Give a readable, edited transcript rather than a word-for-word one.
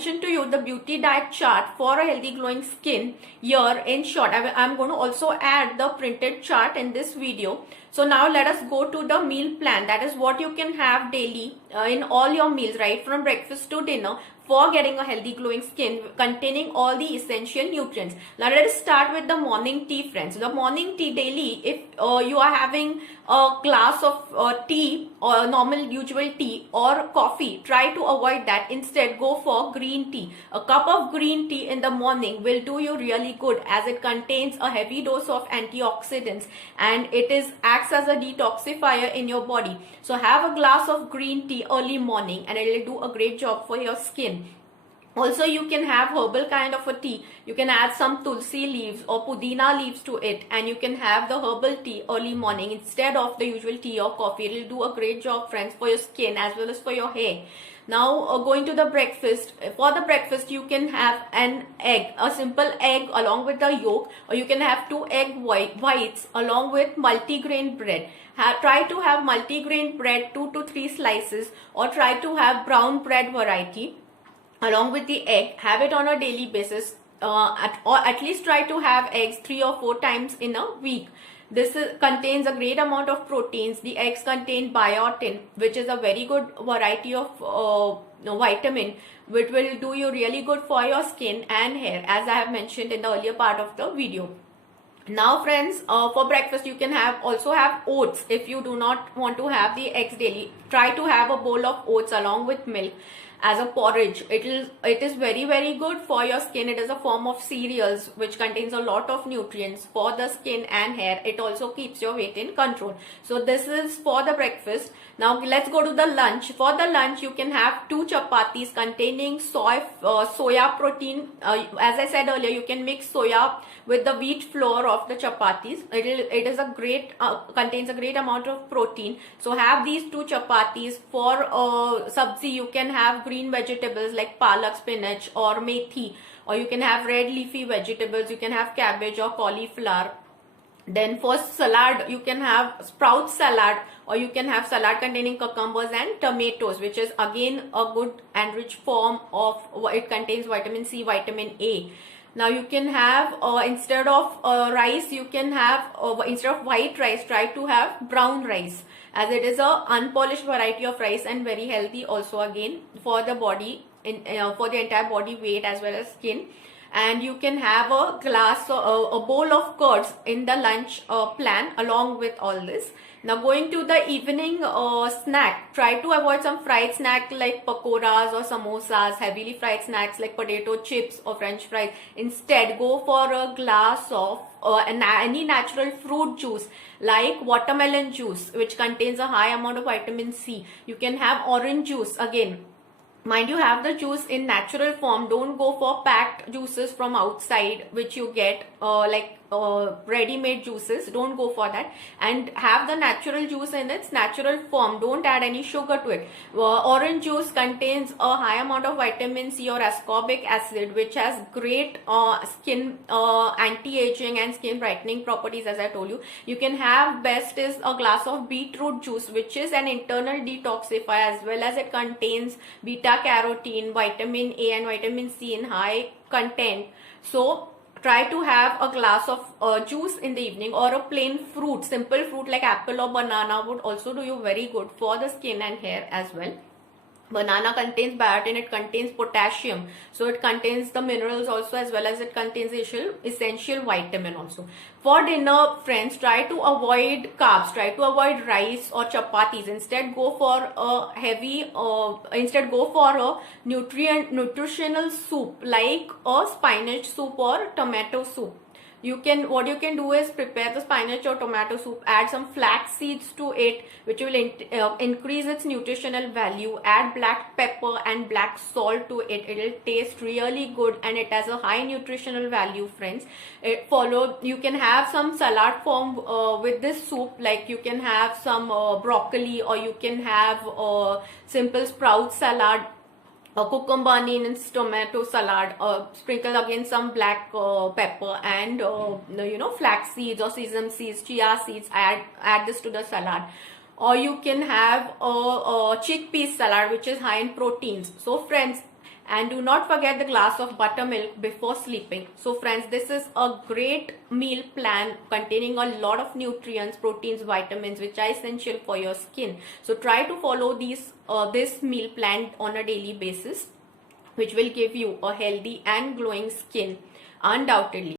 mentioned to you the beauty diet chart for a healthy glowing skin here in short. I'm going to also add the printed chart in this video. So now let us go to the meal plan. That is what you can have daily in all your meals, right from breakfast to dinner, for getting a healthy glowing skin containing all the essential nutrients. Now let us start with the morning tea, friends. The morning tea daily, if you are having a glass of tea or normal usual tea or coffee, try to avoid that. Instead, go for green tea. A cup of green tea in the morning will do you really good, as it contains a heavy dose of antioxidants and it acts as a detoxifier in your body. So have a glass of green tea early morning and it will do a great job for your skin. Also, you can have herbal kind of a tea. You can add some tulsi leaves or pudina leaves to it, and you can have the herbal tea early morning instead of the usual tea or coffee. It will do a great job, friends, for your skin as well as for your hair. Now, going to the breakfast. For the breakfast, you can have an egg, a simple egg along with the yolk, or you can have 2 egg whites along with multigrain bread. Try to have multigrain bread, 2 to 3 slices, or try to have brown bread variety along with the egg. Have it on a daily basis, or at least try to have eggs 3 or 4 times in a week. This contains a great amount of proteins. The eggs contain biotin, which is a very good variety of vitamin, which will do you really good for your skin and hair, as I have mentioned in the earlier part of the video. Now friends, for breakfast you can also have oats. If you do not want to have the eggs daily, try to have a bowl of oats along with milk as a porridge. It is very good for your skin. It is a form of cereals which contains a lot of nutrients for the skin and hair. It also keeps your weight in control. So this is for the breakfast. Now let's go to the lunch. For the lunch you can have 2 chapatis containing soya protein. As I said earlier, you can mix soya with the wheat flour of the chapatis. It is a great contains a great amount of protein. So have these 2 chapatis. For sabzi, you can have green vegetables like palak, spinach or methi, or you can have red leafy vegetables. You can have cabbage or cauliflower. Then for salad, you can have sprout salad, or you can have salad containing cucumbers and tomatoes, which is again a good and rich form of, it contains vitamin C, vitamin A. Now you can have instead of rice, you can have instead of white rice, try to have brown rice, as it is a unpolished variety of rice and very healthy also again for the body, for the entire body weight as well as skin. And you can have a glass or a bowl of curds in the lunch plan along with all this. Now going to the evening snack, try to avoid some fried snack like pakoras or samosas, heavily fried snacks like potato chips or french fries. Instead, go for a glass of any natural fruit juice like watermelon juice, which contains a high amount of vitamin C. You can have orange juice again. Mind you, have the juice in natural form. Don't go for packed juices from outside which you get like ready-made juices. Don't go for that, and have the natural juice in its natural form. Don't add any sugar to it. Orange juice contains a high amount of vitamin C or ascorbic acid, which has great skin anti-aging and skin brightening properties, as I told you. You can have best is a glass of beetroot juice, which is an internal detoxifier, as well as it contains beta carotene, vitamin A and vitamin C in high content. So try to have a glass of juice in the evening, or a plain fruit, simple fruit like apple or banana would also do you very good for the skin and hair as well. Banana contains biotin, it contains potassium, so it contains the minerals also, as well as it contains essential vitamin also. For dinner, friends, try to avoid carbs, try to avoid rice or chapatis. Instead, go for a nutritional soup like a spinach soup or tomato soup. What you can do is prepare the spinach or tomato soup, add some flax seeds to it, which will increase its nutritional value. Add black pepper and black salt to it. It will taste really good and it has a high nutritional value, friends. You can have some salad form with this soup, like you can have some broccoli, or you can have simple sprout salad, a cucumber, onions, tomato salad, sprinkle again some black pepper and flax seeds or sesame seeds, chia seeds. Add this to the salad. Or you can have a chickpea salad, which is high in proteins. So friends, and do not forget the glass of buttermilk before sleeping. So friends, this is a great meal plan containing a lot of nutrients, proteins, vitamins, which are essential for your skin. So try to follow this meal plan on a daily basis, which will give you a healthy and glowing skin undoubtedly.